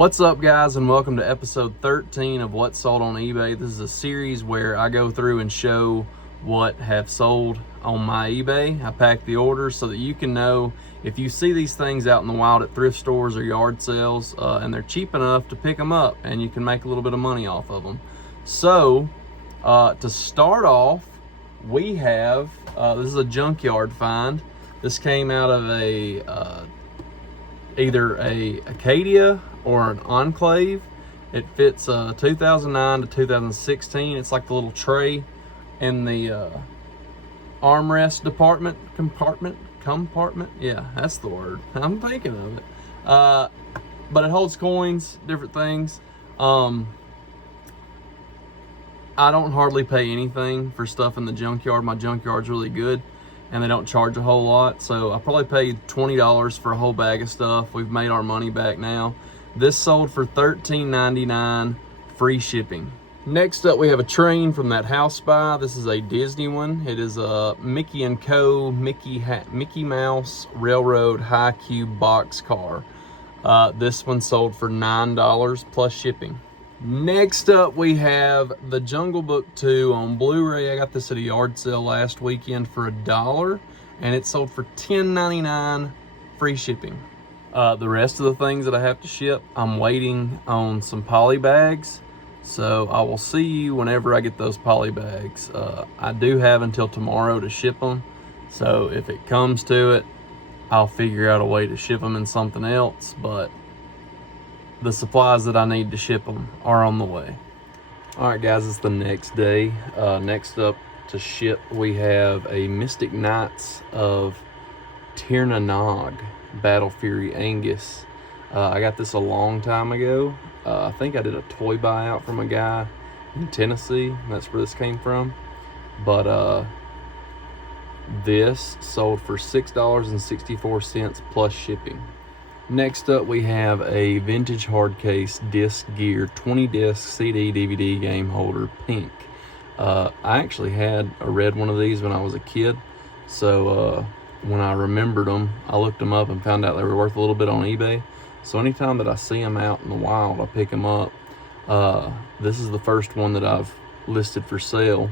What's up, guys, and welcome to episode 13 of What Sold on eBay. This is a series where I go through and show what have sold on my eBay. I pack the orders so that you can know if you see these things out in the wild at thrift stores or yard sales, and they're cheap enough to pick them up and you can make a little bit of money off of them. So to start off, we have this is a junkyard find. This came out of a either a Acadia or an Enclave. It fits 2009 to 2016. It's like the little tray in the armrest compartment. Yeah, that's the word. I'm thinking of it. But it holds coins, different things. I don't hardly pay anything for stuff in the junkyard. My junkyard's really good and they don't charge a whole lot. So I probably paid $20 for a whole bag of stuff. We've made our money back now. This sold for $13.99, free shipping. Next up, we have a train from that house buy. This is a Disney one. It is a Mickey & Co. Mickey Mouse Railroad High Cube box car. This one sold for $9 plus shipping. Next up, we have the Jungle Book 2 on Blu-ray. I got this at a yard sale last weekend for $1, and it sold for $10.99, free shipping. The rest of the things that I have to ship, I'm waiting on some poly bags, so I will see you whenever I get those poly bags. I do have until tomorrow to ship them, so if it comes to it, I'll figure out a way to ship them in something else, but the supplies that I need to ship them are on the way. All right, guys, it's the next day. Next up to ship, we have a Mystic Knights of Tirna Nog Battle Fury Angus. I got this a long time ago. I think I did a toy buyout from a guy in Tennessee. That's where this came from. But this sold for $6.64 plus shipping. Next up, we have a vintage hard case disc gear 20 disc CD DVD game holder, pink. I actually had a red one of these when I was a kid, so when I remembered them, I looked them up and found out they were worth a little bit on eBay. So anytime that I see them out in the wild, I pick them up. This is the first one that I've listed for sale,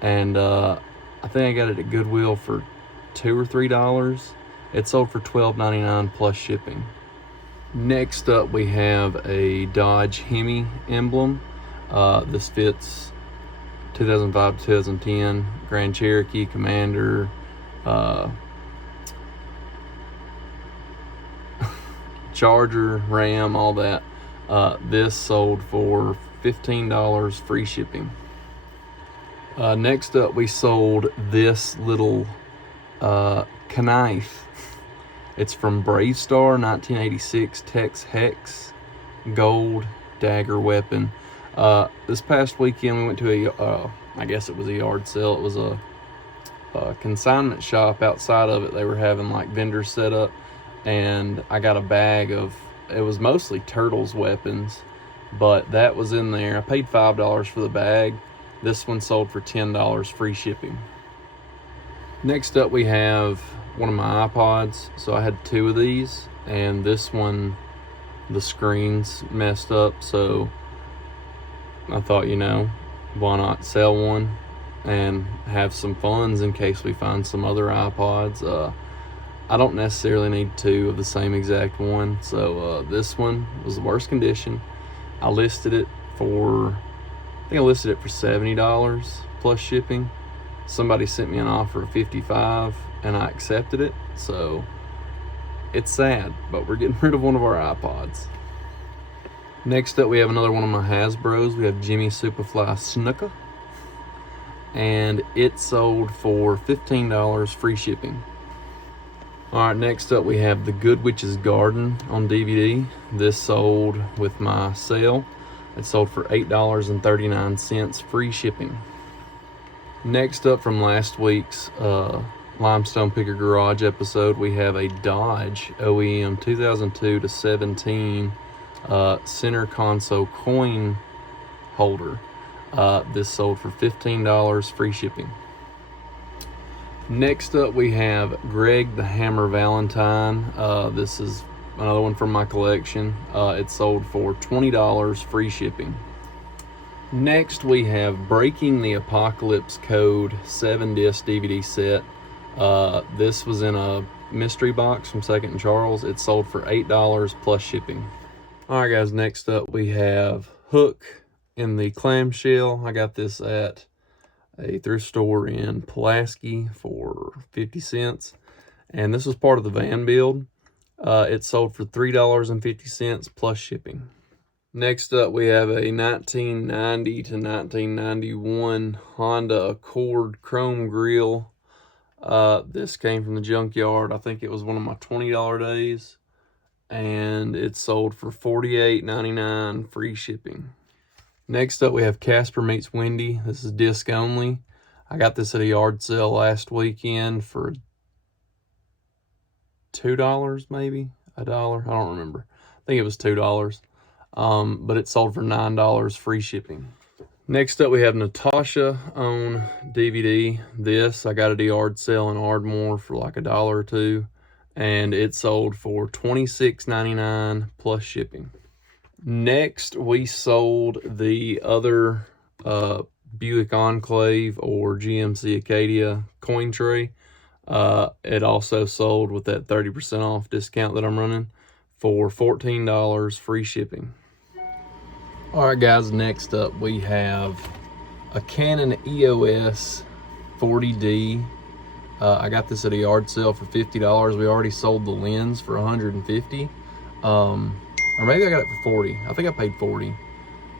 and I think I got it at Goodwill for $2 or $3. It sold for $12.99 plus shipping. Next up, we have a Dodge Hemi emblem. This fits 2005 to 2010 Grand Cherokee, Commander, Charger, Ram, all that. This sold for $15 free shipping. Next up, we sold this little knife. It's from Brave Star 1986 Tex Hex gold dagger weapon. This past weekend we went to I guess it was a yard sale. It was a consignment shop. Outside of it, they were having like vendors set up, and I got a bag of, it was mostly Turtles weapons, but that was in there. I paid $5 for the bag. This one sold for $10 free shipping. Next up, we have one of my iPods. So I had two of these, and this one, the screen's messed up, so I thought, you know, why not sell one and have some funds in case we find some other iPods. I don't necessarily need two of the same exact one, so this one was the worst condition. I listed it for, I think I listed it for $70 plus shipping. Somebody sent me an offer of $55 and I accepted it, so it's sad, but we're getting rid of one of our iPods. Next up, we have another one of my Hasbros. We have Jimmy Superfly Snuka, and it sold for $15 free shipping. All right, next up we have The Good Witch's Garden on DVD. This sold with my sale. It sold for $8.39 free shipping. Next up, from last week's Limestone Picker Garage episode, we have a Dodge OEM 2002 to 17 center console coin holder. This sold for $15 free shipping. Next up, we have Greg the Hammer Valentine. This is another one from my collection. It sold for $20, free shipping. Next, we have Breaking the Apocalypse Code 7-disc DVD set. This was in a mystery box from Second and Charles. It sold for $8 plus shipping. All right, guys, next up we have Hook in the clamshell. I got this at a thrift store in Pulaski for 50 cents. And this was part of the van build. It sold for $3.50 plus shipping. Next up, we have a 1990 to 1991 Honda Accord chrome grille. This came from the junkyard. I think it was one of my $20 days. And it sold for $48.99 free shipping. Next up, we have Casper Meets Wendy. This is disc only. I got this at a yard sale last weekend for $2, maybe $1. I don't remember. I think it was $2. But it sold for $9 free shipping. Next up, we have Natasha on DVD. This I got at a yard sale in Ardmore for like $1 or $2, and it sold for $26.99 plus shipping. Next, we sold the other Buick Enclave or GMC Acadia coin tray. It also sold with that 30% off discount that I'm running for $14 free shipping. All right, guys, next up we have a Canon EOS 40D. I got this at a yard sale for $50. We already sold the lens for $150. Or maybe I got it for $40. I think I paid $40.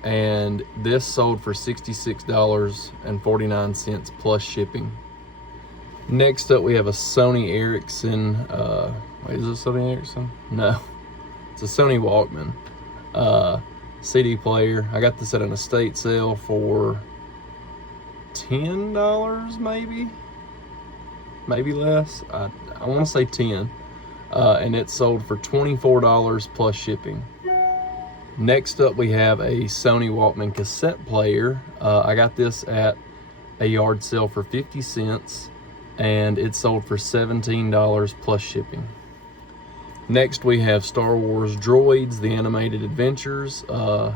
And this sold for $66.49 plus shipping. Next up, we have a Sony Ericsson. Wait, is it Sony Ericsson? No, it's a Sony Walkman CD player. I got this at an estate sale for $10, maybe less. I want to say 10. And it sold for $24 plus shipping. Next up, we have a Sony Walkman cassette player. I got this at a yard sale for 50 cents, and it sold for $17 plus shipping. Next, we have Star Wars Droids, the Animated Adventures. I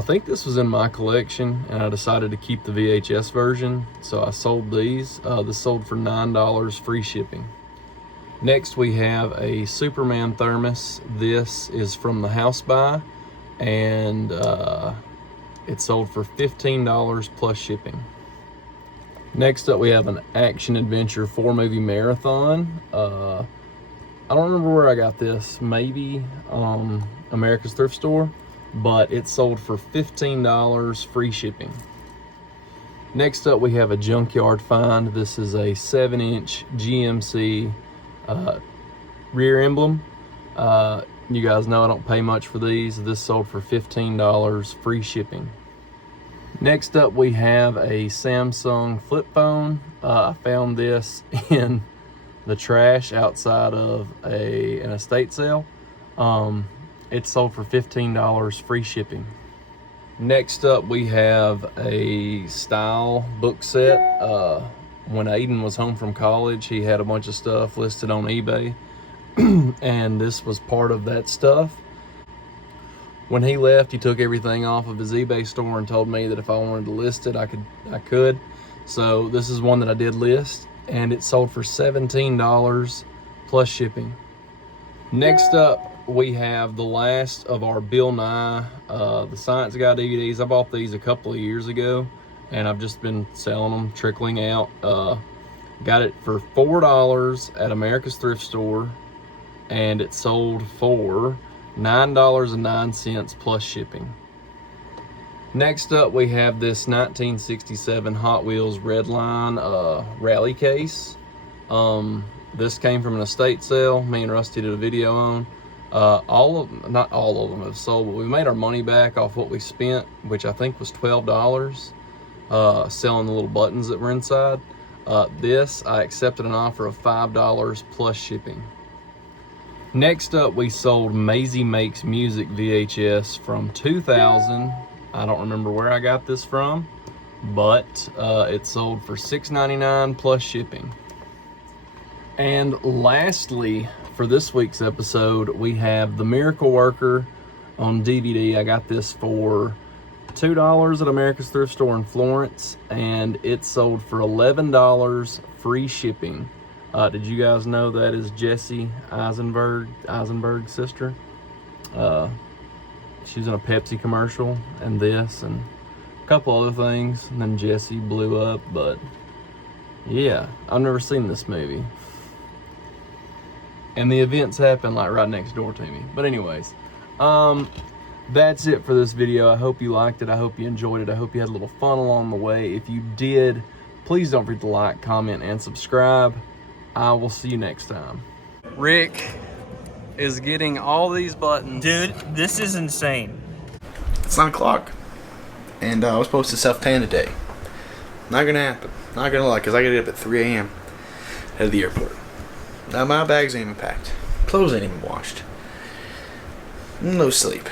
think this was in my collection, and I decided to keep the VHS version, so I sold these. This sold for $9 free shipping. Next, we have a Superman thermos. This is from the House Buy, and it sold for $15 plus shipping. Next up, we have an action adventure 4-movie marathon. I don't remember where I got this, maybe America's Thrift Store, but it sold for $15 free shipping. Next up, we have a junkyard find. This is a 7-inch GMC rear emblem. You guys know I don't pay much for these. This sold for $15 free shipping. Next up, we have a Samsung flip phone. I found this in the trash outside of an estate sale. It sold for $15 free shipping. Next up, we have a style book set. When Aiden was home from college, he had a bunch of stuff listed on eBay, and this was part of that stuff. When he left, he took everything off of his eBay store and told me that if I wanted to list it, I could. So this is one that I did list, and it sold for $17 plus shipping. Next up, we have the last of our Bill Nye, the Science Guy DVDs. I bought these a couple of years ago, and I've just been selling them, trickling out. Got it for $4 at America's Thrift Store, and it sold for $9.09 plus shipping. Next up, we have this 1967 Hot Wheels Redline rally case. This came from an estate sale. Me and Rusty did a video on. Not all of them have sold, but we made our money back off what we spent, which I think was $12, selling the little buttons that were inside. This, I accepted an offer of $5 plus shipping. Next up, we sold Maisie Makes Music VHS from 2000. I don't remember where I got this from, but it sold for $6.99 plus shipping. And lastly, for this week's episode, we have The Miracle Worker on DVD. I got this for $2 at America's Thrift Store in Florence, and it sold for $11 free shipping. Did you guys know that is Jesse Eisenberg's sister? She was in a Pepsi commercial and this and a couple other things, and then Jesse blew up. But yeah, I've never seen this movie, and the events happen like right next door to me. But anyways, that's it for this video. I hope you liked it. I hope you enjoyed it. I hope you had a little fun along the way. If you did, please don't forget to like, comment, and subscribe. I will see you next time. Rick is getting all these buttons. Dude, this is insane. It's 9 o'clock, and I was supposed to self-tan today. Not gonna happen. Not gonna lie, because I gotta get up at 3 a.m. head to the airport. Now my bags ain't even packed. Clothes ain't even washed. No sleep.